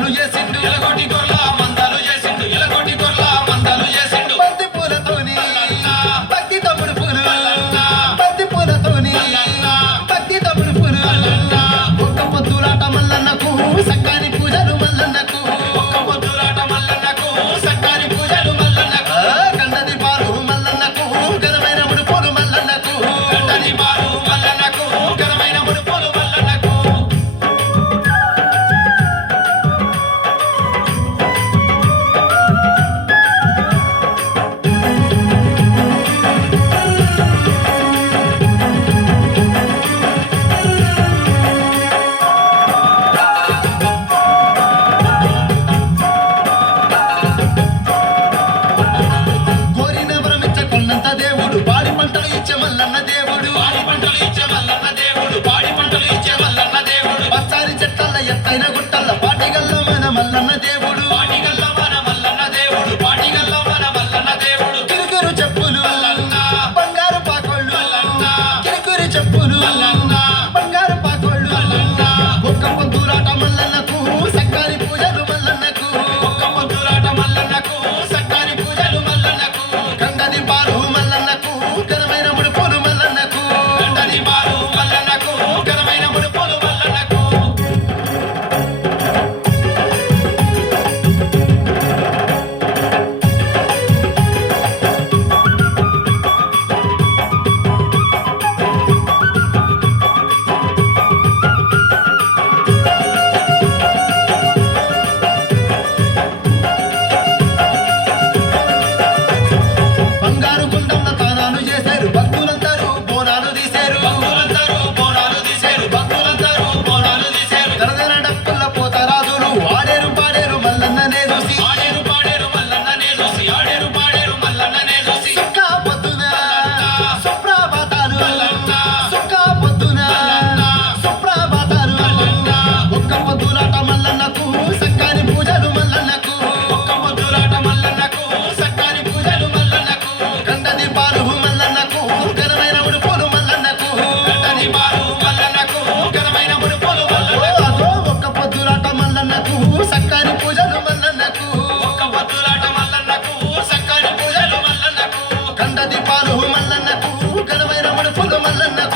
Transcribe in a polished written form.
మందాలు చేసిండు ఎలగోటి గొర్ల మందాలు చేసిండు ఎలగోటి గొర్ల మందాలు చేసిండు బంతి పూలతోని భక్తి తమ్ముడు పూలు బంతి పూలతోని భక్తి తమ్ముడు పూలు ఒక్క పొద్దులాట మల్లన్నకు సక్కాని పూజలు మల్లన్నకు ఒక్క పొద్దులాట మల్లన్నకు సక్కాని పూజలు మల్లన్నకు కండది పాలు మల్లన్నకు ఘనమైన ముడుపులు మల్లన్నకు కండది పాలు మల్లన్నకు ఘనమైన ముడుపులు మల్లన్నకు మల్లన్న దేవుడు పాడి పంటలు ఇచ్చే మల్లన్న దేవుడు పాడి పంటలు ఇచ్చే మల్లన్న దేవుడు పచ్చారి చెట్టల్ల ఎత్తైన గుట్టల్ల పాటిగల్ల మన మల్లన్న దేవుడు పాటిగల్ల మన మల్లన్న దేవుడు పాటిగల్ల మన మల్లన్న దేవుడు కిరుకురు చెప్పులు మల్లన్న బంగారు పాకోళ్ళు మల్లన్న కిరుకురు చెప్పులు మల్లన్న బంగారు పాకోళ్ళు మల్లన్న ఒక్క పొద్దులాట మల్లన్నకు సక్కాని పూజలు మల్లన్నకు ఒక్క పొద్దులాట మల్లన్నకు సక్కాని పూజలు మల్లన్నకు కంగని పాలు మల్లన్నకు ఘనమైన ముడుపులు మల్లన్నకు కంగని పాలు మల్లన్నకు ఘనమైన ముడుపులు మల్లన్నకు బంగారు గుండంలో తానాలు చేశారు భక్తులందరూ బోనాలు తీశారు భక్తులందరూ బోనాలు తీశారు భక్తులందరూ బోనాలు తీశారు దరదర డప్పుల పోతరాజులు ఆడేరు పాడేరు మల్లన్ననే చూసి ఆడేరు పాడేరు మల్లన్ననే చూసి ఆడేరు పాడేరు మల్లన్ననే చూసి సుక్కా పొద్దున సుప్రభాతాలు సుక్కా పొద్దున సుప్రభాతాలు ఒక్క పొద్దులాట మల్లన్నకు సక్కాని పూజలు మల్లన్నకు ఒక్క పొద్దులాట మల్లన్నకు సక్కాని పూజలు మల్లన్నకు కండది పాలు మల్లన్నకు ఘనమైన ముడుపులు మల్లన్నకు కండది పాలు మల్లన్నకు ఘనమైన ముడుపులు మల్లన్నకు ఒక్క పొద్దులాట మల్లన్నకు సక్కాని పూజలు మల్లన్నకు ఒక్క పొద్దులాట మల్లన్నకు సక్కాని పూజలు మల్లన్నకు కండది పాలు మల్లన్నకు ఘనమైన ముడుపులు మల్లన్నకు